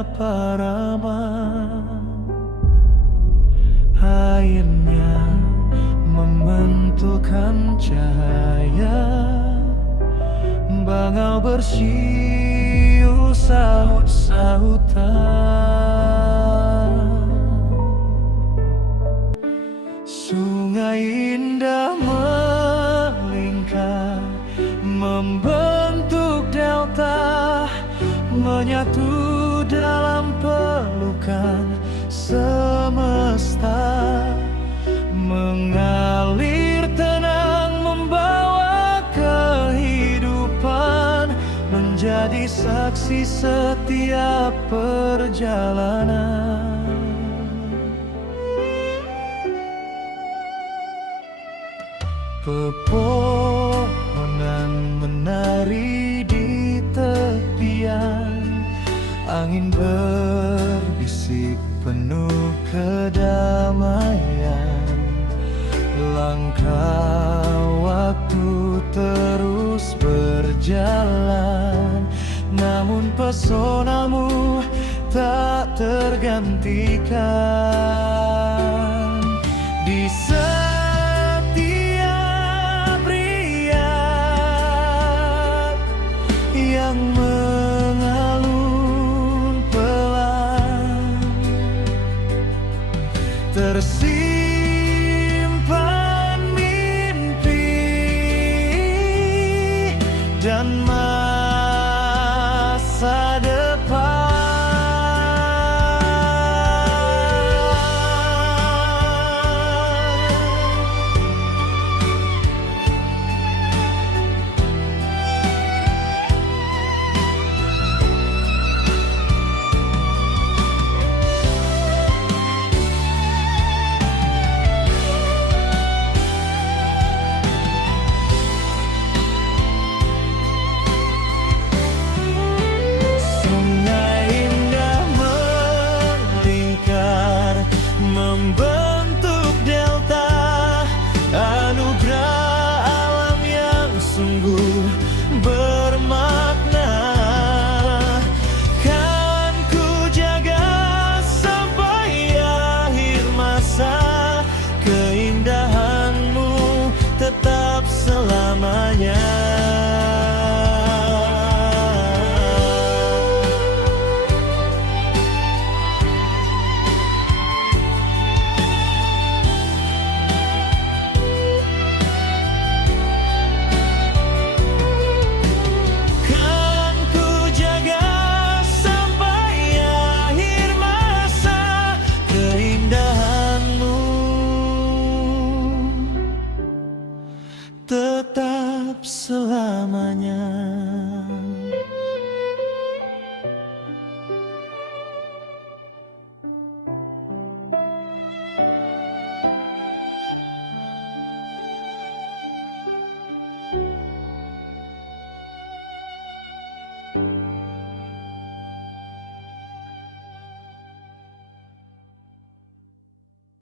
menyapa ramah. Airnya memantulkan cahaya, bangau bersiul sahut-sahutan. Sungai indah melingkar, membentuk delta, menyatu dalam pelukan semesta. Mengalir tenang membawa kehidupan, menjadi saksi setiap perjalanan. Pepohonan menari di tepian, angin berbisik penuh kedamaian. Langkah waktu terus berjalan, namun pesonamu tak tergantikan. Di setiap riak yang mengalun pelan, tersimpan mimpi dan